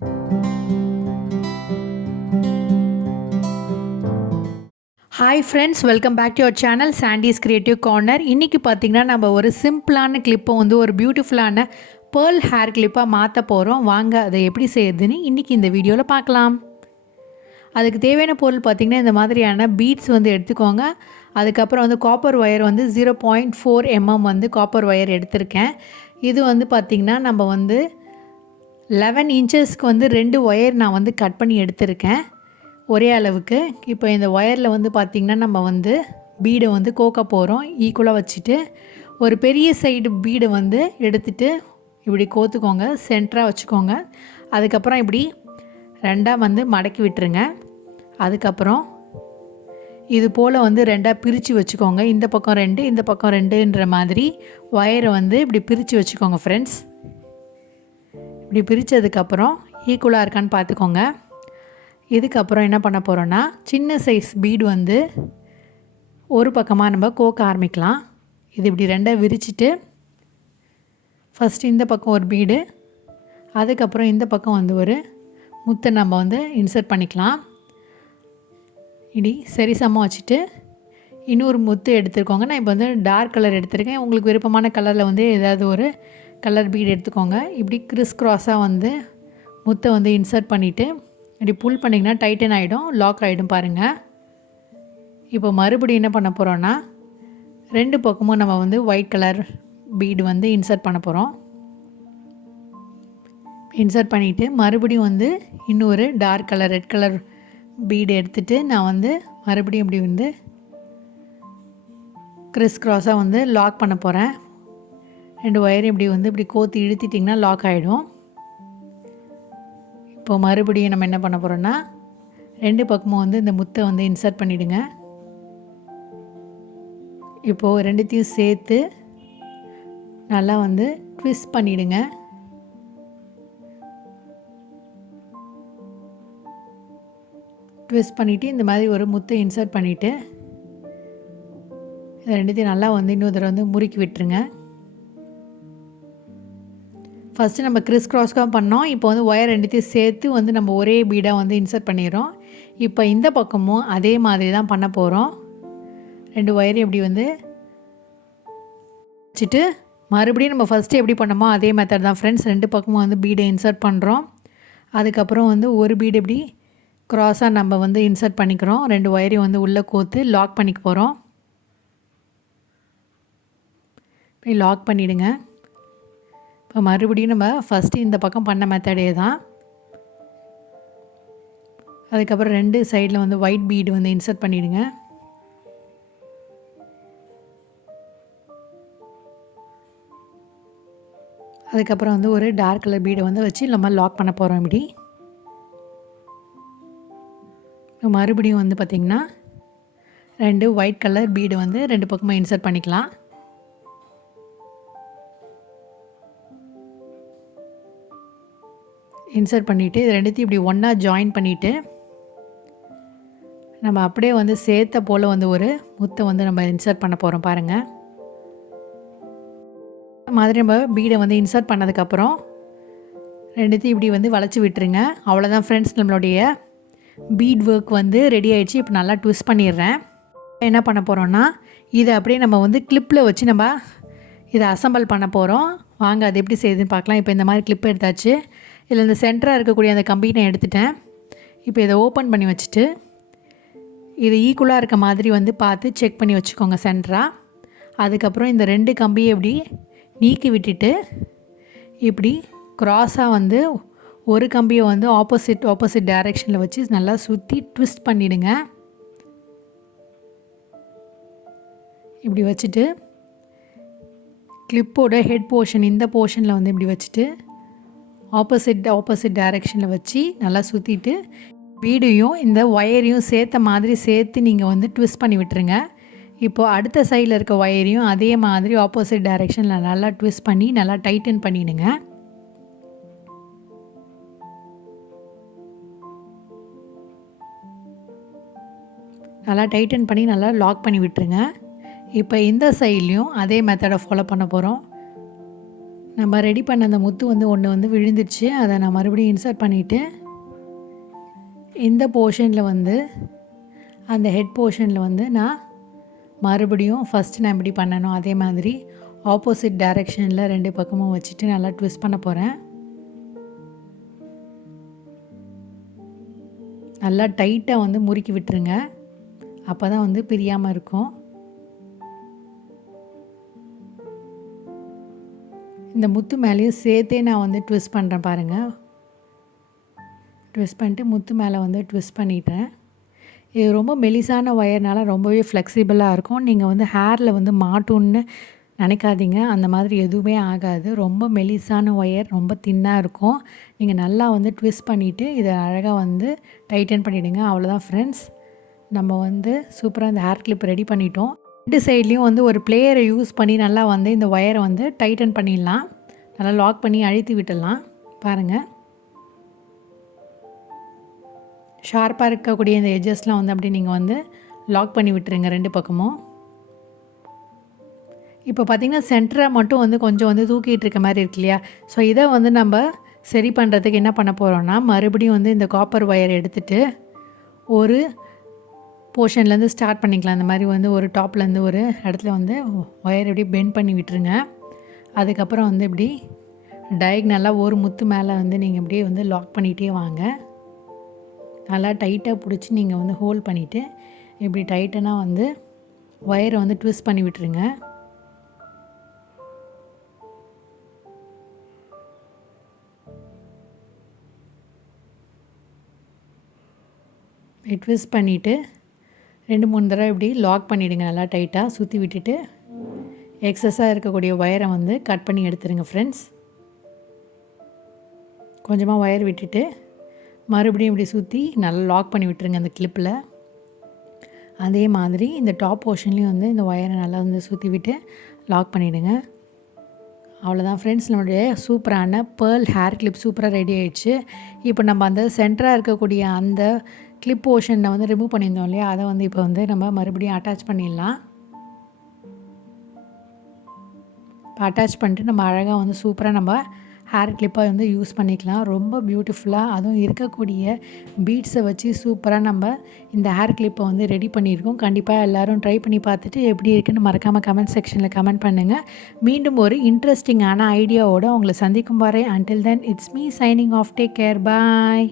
Hi friends, welcome back to your channel Sandy's creative corner. இன்றைக்கி பார்த்திங்கன்னா நம்ம ஒரு சிம்பிளான கிளிப்பை வந்து ஒரு பியூட்டிஃபுல்லான பேர்ல் ஹேர் கிளிப்பாக மாற்ற போகிறோம். வாங்க அதை எப்படி செய்யுதுன்னு இன்றைக்கி இந்த வீடியோவில் பார்க்கலாம். அதுக்கு தேவையான பொருள் பார்த்திங்கன்னா இந்த மாதிரியான பீட்ஸ் வந்து எடுத்துக்கோங்க. அதுக்கப்புறம் வந்து காப்பர் ஒயர் வந்து 0.4 mm வந்து காப்பர் ஒயர் எடுத்திருக்கேன். இது வந்து பார்த்திங்கன்னா நம்ம வந்து 11 இன்ச்சஸ்க்கு வந்து 2 ஒயர் நான் வந்து கட் பண்ணி எடுத்திருக்கேன் ஒரே அளவுக்கு. இப்போ இந்த ஒயரில் வந்து பார்த்திங்கன்னா நம்ம வந்து பீடை வந்து கோக்க போகிறோம். ஈக்குவலாக வச்சுட்டு ஒரு பெரிய சைடு பீடை வந்து எடுத்துகிட்டு இப்படி கோத்துக்கோங்க, சென்டராக வச்சுக்கோங்க. அதுக்கப்புறம் இப்படி ரெண்டாக வந்து மடக்கி விட்டுருங்க. அதுக்கப்புறம் இது போல் வந்து ரெண்டாக பிரித்து வச்சுக்கோங்க. இந்த பக்கம் 2 இந்த பக்கம் 2ன்ற மாதிரி ஒயரை வந்து இப்படி பிரித்து வச்சுக்கோங்க ஃப்ரெண்ட்ஸ். இப்படி பிரித்ததுக்கப்புறம் ஈக்குவலாக இருக்கான்னு பார்த்துக்கோங்க. இதுக்கப்புறம் என்ன பண்ண போகிறோன்னா சின்ன சைஸ் பீடு வந்து ஒரு பக்கமாக நம்ம கோக்க ஆரம்பிக்கலாம். இது இப்படி ரெண்டாக விரிச்சிட்டு ஃபஸ்ட்டு இந்த பக்கம் ஒரு பீடு, அதுக்கப்புறம் இந்த பக்கம் வந்து ஒரு முத்தை நம்ம வந்து இன்சர்ட் பண்ணிக்கலாம். இப்படி சரிசமமாக வச்சுட்டு இன்னொரு முத்து எடுத்துக்கோங்க. நான் இப்போ வந்து டார்க் கலர் எடுத்துருக்கேன். உங்களுக்கு விருப்பமான கலரில் வந்து ஏதாவது ஒரு கலர் பீடு எடுத்துக்கோங்க. இப்படி கிறிஸ் க்ராஸாக வந்து முத்தை வந்து இன்சர்ட் பண்ணிவிட்டு இப்படி புல் பண்ணிங்கன்னா டைட்டன் ஆகிடும், லாக் ஆகிடும் பாருங்கள். இப்போ மறுபடியும் என்ன பண்ண போகிறோன்னா 2 பக்கமும் நம்ம வந்து ஒயிட் கலர் பீடு வந்து இன்சர்ட் பண்ண போகிறோம். இன்சர்ட் பண்ணிவிட்டு மறுபடியும் வந்து இன்னொரு dark colour red colour bead எடுத்துகிட்டு நான் வந்து மறுபடியும் இப்படி வந்து கிறிஸ் க்ராஸாக வந்து லாக் பண்ண போகிறேன். 2 ஒயரையும் இப்படி வந்து இப்படி கோத்து இழுத்திட்டிங்கன்னா லாக் ஆகிடும். இப்போ மறுபடியும் நம்ம என்ன பண்ண போகிறோன்னா 2 பக்கமும் வந்து இந்த முத்தை வந்து இன்சர்ட் பண்ணிவிடுங்க. இப்போது ரெண்டுத்தையும் சேர்த்து நல்லா வந்து ட்விஸ்ட் பண்ணிவிடுங்க. ட்விஸ்ட் பண்ணிவிட்டு இந்த மாதிரி ஒரு முத்தை இன்சர்ட் பண்ணிவிட்டு இது ரெண்டுத்தையும் நல்லா வந்து இன்னொரு தடவை வந்து முறுக்கி விட்டுருங்க. ஃபஸ்ட்டு நம்ம கிறிஸ் க்ராஸ்க்காக பண்ணோம். இப்போ வந்து ஒயர் ரெண்டுத்தையும் சேர்த்து வந்து நம்ம ஒரே பீடாக வந்து இன்சர்ட் பண்ணிடுறோம். இப்போ இந்த பக்கமும் அதே மாதிரி தான் பண்ண போகிறோம். 2 ஒயரையும் எப்படி வந்து வச்சுட்டு மறுபடியும் நம்ம ஃபஸ்ட்டு எப்படி பண்ணோமோ அதே மெத்தட் தான் ஃப்ரெண்ட்ஸ். 2 பக்கமும் வந்து பீடை இன்சர்ட் பண்ணுறோம். அதுக்கப்புறம் வந்து ஒரு பீடு இப்படி க்ராஸாக நம்ம வந்து இன்சர்ட் பண்ணிக்கிறோம். 2 ஒயரையும் வந்து உள்ளே கோத்து லாக் பண்ணிக்க போகிறோம். இப்படி லாக் பண்ணிவிடுங்க. இப்போ மறுபடியும் நம்ம ஃபஸ்ட்டு இந்த பக்கம் பண்ண மெத்தடே தான். அதுக்கப்புறம் 2 சைடில் வந்து ஒயிட் பீடு வந்து இன்சர்ட் பண்ணிவிடுங்க. அதுக்கப்புறம் வந்து ஒரு டார்க் கலர் பீடை வந்து வச்சு நம்ம லாக் பண்ண போகிறோம். இப்படி மறுபடியும் வந்து பார்த்திங்கன்னா 2 ஒயிட் கலர் பீடு வந்து 2 பக்கமாக இன்சர்ட் பண்ணிக்கலாம். இன்சர்ட் பண்ணிவிட்டு இது ரெண்டுத்தையும் இப்படி ஒன்றா ஜாயின் பண்ணிவிட்டு நம்ம அப்படியே வந்து சேர்த்த போல் வந்து ஒரு முத்தை வந்து நம்ம இன்சர்ட் பண்ண போகிறோம் பாருங்கள். மாதிரி நம்ம பீடை வந்து இன்சர்ட் பண்ணதுக்கப்புறம் ரெண்டுத்தையும் இப்படி வந்து வளைச்சி விட்டுருங்க. அவ்வளோதான் ஃப்ரெண்ட்ஸ், நம்மளுடைய பீட் ஒர்க் வந்து ரெடி ஆகிடுச்சு. இப்போ நல்லா ட்விஸ்ட் பண்ணிடுறேன். என்ன பண்ண போகிறோன்னா இதை அப்படியே நம்ம வந்து கிளிப்பில் வச்சு நம்ம இதை அசம்பிள் பண்ண போகிறோம். வாங்க அது எப்படி செய்யுதுன்னு பார்க்கலாம். இப்போ இந்த மாதிரி கிளிப் எடுத்தாச்சு. இதில் இந்த சென்டராக இருக்கக்கூடிய அந்த கம்பி நான் எடுத்துட்டேன். இப்போ இதை ஓப்பன் பண்ணி வச்சுட்டு இது ஈக்குவலாக இருக்க மாதிரி வந்து பார்த்து செக் பண்ணி வச்சுக்கோங்க சென்டராக. அதுக்கப்புறம் இந்த 2 கம்பியை இப்படி நீக்கி விட்டுட்டு இப்படி க்ராஸாக வந்து ஒரு கம்பியை வந்து ஆப்போசிட் டைரெக்ஷனில் வச்சு நல்லா சுற்றி ட்விஸ்ட் பண்ணிவிடுங்க. இப்படி வச்சுட்டு கிளிப்போட ஹெட் போர்ஷன் இந்த போர்ஷனில் வந்து இப்படி வச்சுட்டு ஆப்போசிட் டைரெக்ஷனில் வச்சு நல்லா சுற்றிட்டு பீடையும் இந்த ஒயரையும் சேர்த்த மாதிரி சேர்த்து நீங்கள் வந்து ட்விஸ்ட் பண்ணி விட்டுருங்க. இப்போது அடுத்த சைடில் இருக்க ஒயரையும் அதே மாதிரி ஆப்போசிட் டைரெக்ஷனில் நல்லா ட்விஸ்ட் பண்ணி நல்லா டைட்டன் பண்ணிவிடுங்க. நல்லா டைட்டன் பண்ணி நல்லா லாக் பண்ணி விட்டுருங்க. இப்போ இந்த சைட்லேயும் அதே மெத்தடை ஃபாலோ பண்ண போகிறோம். நம்ம ரெடி பண்ண அந்த முத்து வந்து ஒன்று வந்து விழுந்துருச்சு. அதை நான் மறுபடியும் இன்சர்ட் பண்ணிவிட்டு இந்த போர்ஷனில் வந்து அந்த ஹெட் போர்ஷனில் வந்து நான் மறுபடியும் ஃபஸ்ட்டு நான் எப்படி பண்ணணும் அதே மாதிரி ஆப்போசிட் டைரெக்ஷனில் 2 பக்கமும் வச்சுட்டு நல்லா ட்விஸ்ட் பண்ண போகிறேன். நல்லா டைட்டாக வந்து முறுக்கி விட்டுருங்க. அப்போ தான் வந்து பிரியாமல் இருக்கும். இந்த முத்து மேலேயும் சேர்த்தே நான் வந்து ட்விஸ்ட் பண்ணுறேன் பாருங்கள். ட்விஸ்ட் பண்ணிட்டு முத்து மேலே வந்து ட்விஸ்ட் பண்ணிட்டேன். இது ரொம்ப மெலிசான ஒயர்னால ரொம்பவே ஃப்ளெக்சிபிளாக இருக்கும். நீங்கள் வந்து ஹேரில் வந்து மாட்டும்னு நினைக்காதீங்க. அந்த மாதிரி எதுவுமே ஆகாது. ரொம்ப மெலிசான ஒயர், ரொம்ப தின்னாக இருக்கும். நீங்கள் நல்லா வந்து ட்விஸ்ட் பண்ணிவிட்டு இதை அழகாக வந்து டைட்டன் பண்ணிவிடுங்க. அவ்வளோதான் ஃப்ரெண்ட்ஸ். நம்ம வந்து சூப்பராக இந்த ஹேர் கிளிப் ரெடி பண்ணிட்டோம். 2 சைட்லேயும் வந்து ஒரு பிளேயரை யூஸ் பண்ணி நல்லா வந்து இந்த ஒயரை வந்து டைட்டன் பண்ணிடலாம். நல்லா லாக் பண்ணி அழுத்தி விட்டுடலாம். பாருங்கள், ஷார்ப்பாக இருக்கக்கூடிய இந்த எட்ஜஸ்லாம் வந்து அப்படி நீங்கள் வந்து லாக் பண்ணி விட்டுருங்க 2 பக்கமும். இப்போ பார்த்திங்கன்னா சென்டராக மட்டும் வந்து கொஞ்சம் வந்து தூக்கிட்டு இருக்க மாதிரி இருக்கு இல்லையா? ஸோ இதை வந்து நம்ம சரி பண்ணுறதுக்கு என்ன பண்ண போகிறோன்னா, மறுபடியும் வந்து இந்த காப்பர் ஒயர் எடுத்துகிட்டு ஒரு போர்ஷன்லேருந்து ஸ்டார்ட் பண்ணிக்கலாம். அந்த மாதிரி வந்து ஒரு டாப்லேருந்து ஒரு இடத்துல வந்து ஒயர் இப்படி பெண்ட் பண்ணி விட்டுருங்க. அதுக்கப்புறம் வந்து இப்படி டயக்னலாக ஒரு முத்து மேலே வந்து நீங்கள் இப்படியே வந்து லாக் பண்ணிகிட்டே வாங்க. நல்லா டைட்டாக பிடிச்சி நீங்கள் வந்து ஹோல்ட் பண்ணிவிட்டு இப்படி டைட்டனாக வந்து ஒயரை வந்து ட்விஸ்ட் பண்ணி விட்டுருங்க. ட்விஸ்ட் பண்ணிவிட்டு 2-3 தடவை இப்படி லாக் பண்ணிவிடுங்க. நல்லா டைட்டாக சுற்றி விட்டுட்டு எக்ஸஸாக இருக்கக்கூடிய ஒயரை வந்து கட் பண்ணி எடுத்துருங்க ஃப்ரெண்ட்ஸ். கொஞ்சமாக ஒயர் விட்டுட்டு மறுபடியும் இப்படி சுற்றி நல்லா லாக் பண்ணி விட்டுருங்க அந்த கிளிப்பில். அதே மாதிரி இந்த டாப் போர்ஷன்லேயும் வந்து இந்த ஒயரை நல்லா வந்து சுற்றி விட்டு லாக் பண்ணிவிடுங்க. அவ்வளோதான் ஃப்ரெண்ட்ஸ், நம்மளுடைய சூப்பரான பேர்ல் ஹேர் கிளிப் சூப்பராக ரெடி ஆகிடுச்சு. இப்போ நம்ம அந்த சென்டராக இருக்கக்கூடிய அந்த கிளிப் போர்ஷனை வந்து ரிமூவ் பண்ணியிருந்தோம் இல்லையா, அதை வந்து இப்போ வந்து நம்ம மறுபடியும் அட்டாச் பண்ணிடலாம். இப்போ அட்டாச் பண்ணிட்டு நம்ம அழகாக வந்து சூப்பராக நம்ம ஹேர் கிளிப்பாக வந்து யூஸ் பண்ணிக்கலாம். ரொம்ப பியூட்டிஃபுல்லாக அதுவும் இருக்கக்கூடிய பீட்ஸை வச்சு சூப்பராக நம்ம இந்த ஹேர் கிளிப்பை வந்து ரெடி பண்ணியிருக்கோம். கண்டிப்பாக எல்லோரும் ட்ரை பண்ணி பார்த்துட்டு எப்படி இருக்குன்னு மறக்காமல் கமெண்ட் செக்ஷனில் கமெண்ட் பண்ணுங்கள். மீண்டும் ஒரு இன்ட்ரெஸ்டிங்கான ஐடியாவோடு உங்களை சந்திக்கும் வரை until then it's me signing off. Take care. Bye.